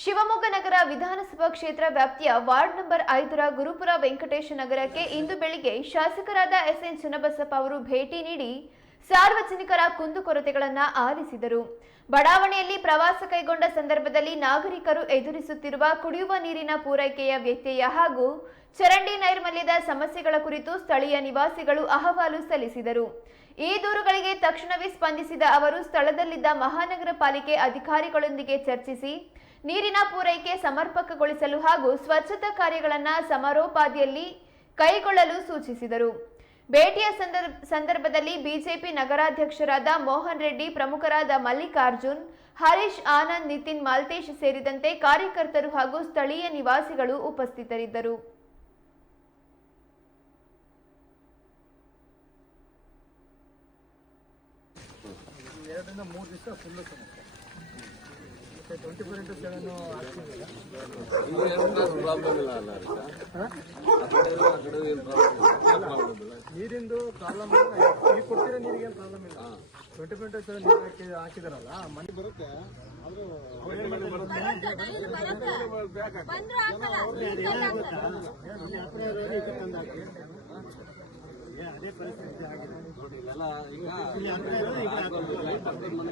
ಶಿವಮೊಗ್ಗ ನಗರ ವಿಧಾನಸಭಾ ಕ್ಷೇತ್ರ ವ್ಯಾಪ್ತಿಯ ವಾರ್ಡ್ ನಂಬರ್ ಐದರ ಗುರುಪುರ ವೆಂಕಟೇಶ ನಗರಕ್ಕೆ ಇಂದು ಬೆಳಿಗ್ಗೆ ಶಾಸಕರಾದ ಎಸ್ಎನ್ ಚನ್ನಬಸಪ್ಪ ಅವರು ಭೇಟಿ ನೀಡಿ ಸಾರ್ವಜನಿಕರ ಕುಂದುಕೊರತೆಗಳನ್ನು ಆಲಿಸಿದರು. ಬಡಾವಣೆಯಲ್ಲಿ ಪ್ರವಾಸ ಕೈಗೊಂಡ ಸಂದರ್ಭದಲ್ಲಿ ನಾಗರಿಕರು ಎದುರಿಸುತ್ತಿರುವ ಕುಡಿಯುವ ನೀರಿನ ಪೂರೈಕೆಯ ವ್ಯತ್ಯಯ ಹಾಗೂ ಚರಂಡಿ ನೈರ್ಮಲ್ಯದ ಸಮಸ್ಯೆಗಳ ಕುರಿತು ಸ್ಥಳೀಯ ನಿವಾಸಿಗಳು ಅಹವಾಲು ಸಲ್ಲಿಸಿದರು. ಈ ದೂರುಗಳಿಗೆ ತಕ್ಷಣವೇ ಸ್ಪಂದಿಸಿದ ಅವರು, ಸ್ಥಳದಲ್ಲಿದ್ದ ಮಹಾನಗರ ಪಾಲಿಕೆ ಅಧಿಕಾರಿಗಳೊಂದಿಗೆ ಚರ್ಚಿಸಿ, ನೀರಿನ ಪೂರೈಕೆ ಸಮರ್ಪಕಗೊಳಿಸಲು ಹಾಗೂ ಸ್ವಚ್ಛತಾ ಕಾರ್ಯಗಳನ್ನು ಸಮರೋಪಾದಿಯಲ್ಲಿ ಕೈಗೊಳ್ಳಲು ಸೂಚಿಸಿದರು. ಭೇಟಿಯ ಸಂದರ್ಭ ಸಂದರ್ಭದಲ್ಲಿ ಬಿಜೆಪಿ ನಗರಾಧ್ಯಕ್ಷರಾದ ಮೋಹನ್ ರೆಡ್ಡಿ, ಪ್ರಮುಖರಾದ ಮಲ್ಲಿಕಾರ್ಜುನ್, ಹರೀಶ್ ಆನಂದ್, ನಿತಿನ್ ಮಾಲ್ತೇಶ್ ಸೇರಿದಂತೆ ಕಾರ್ಯಕರ್ತರು ಹಾಗೂ ಸ್ಥಳೀಯ ನಿವಾಸಿಗಳು ಉಪಸ್ಥಿತರಿದ್ದರು. ಎರಡರಿಂದ ಮೂರು ದಿವಸ ಫುಲ್ಲು ಸಮಸ್ಯೆ. ಟ್ವೆಂಟಿ ಫೋರ್ ಇಂಟು ಸೆವೆನ್ ಹಾಕ್ತಿದ್ದೀರಾ ಪ್ರಾಬ್ಲಮ್ ಇಲ್ಲ ನೀರಿಂದು ಪ್ರಾಬ್ಲಮ್ ನೀವು ಕೊಡ್ತಿರೋ ನೀರಿಗೆ ಏನು ಪ್ರಾಬ್ಲಮ್ ಇಲ್ಲ ಟ್ವೆಂಟಿ ಫೋರ್ ಇಂಟು ಸೆವೆನ್ ನೀರು ಹಾಕಿ ಹಾಕಿದಾರಲ್ಲ ಮನೆ ಬರುತ್ತೆ ಆದರೂ ಅದೇ ಪರಿಸ್ಥಿತಿ ಆಗಿದೆ. ನೋಡಿ ಇಲ್ಲೆಲ್ಲ ಈಗ ಲೈಟ್ ಹಾಕ್ಕೊಂಡು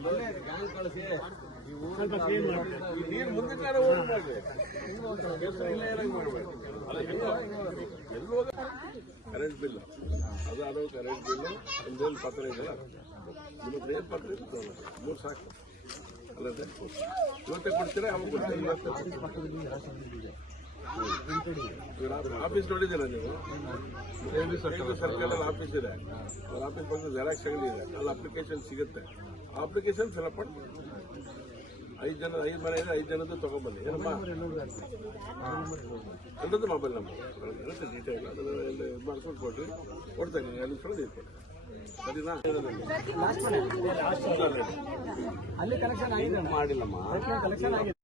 ಮನೆ ಗ್ಯಾಂಗ್ ಕಳಿಸಿ ಈ ಊರು ಈ ನೀರು ಮಾಡ್ರಿ ಇಲ್ಲೇ ಇರಂಗ್ ಕರೆಂಟ್ ಬಿಲ್ ಅದು ಅದು ಕರೆಂಟ್ ಬಿಲ್ ಒಂದೇನು ಪತ್ರ ಇದೆಯಲ್ಲ ನಿಮಗೆ ಏನು ಪತ್ರ ಇದೆ. ಮೂರು ಸಾಕು. ಅಲ್ಲದೆ? ಇವತ್ತೇ ಕೊಡ್ತೀರಾ? ಅವಾಗ ಆಫೀಸ್ ನೋಡಿದ್ದೀರಾ ನೀವು? ಸರ್ಕಲ್ ಆಫೀಸ್ ಇದೆ. ಆಫೀಸ್ ಬಂದು ಜೆರಾಕ್ಸ್ ಅಂಗಡಿ ಇದೆ ಅಲ್ಲಿ ಅಪ್ಲಿಕೇಶನ್ ಸಿಗುತ್ತೆ. ಅಪ್ಲಿಕೇಶನ್ ಫಿಲಪ್ ಮಾಡಿ ಐದು ಜನ ಐದು ಮನೆ ಇದೆ ಐದು ಜನದ್ದು ತಗೊಂಬನ್ನಿ. ಏನಮ್ಮ ಎಲ್ಲರದ್ದು ಮೊಬೈಲ್ ನಂಬರ್ ಇರುತ್ತೆ ಡೀಟೇಲ್ ಅದನ್ನು ಇದು ಕೊಡ್ರಿ. ಕೊಡ್ತೇನೆ ಅಲ್ಲಿ ಕಳೆದು ಇಟ್ಕೊಡಿ ಸರಿನಾ? ಅಲ್ಲಿ ಮಾಡಿಲ್ಲಮ್ಮ. ಕಲೆಕ್ಷನ್ ಆಗಿದೆ.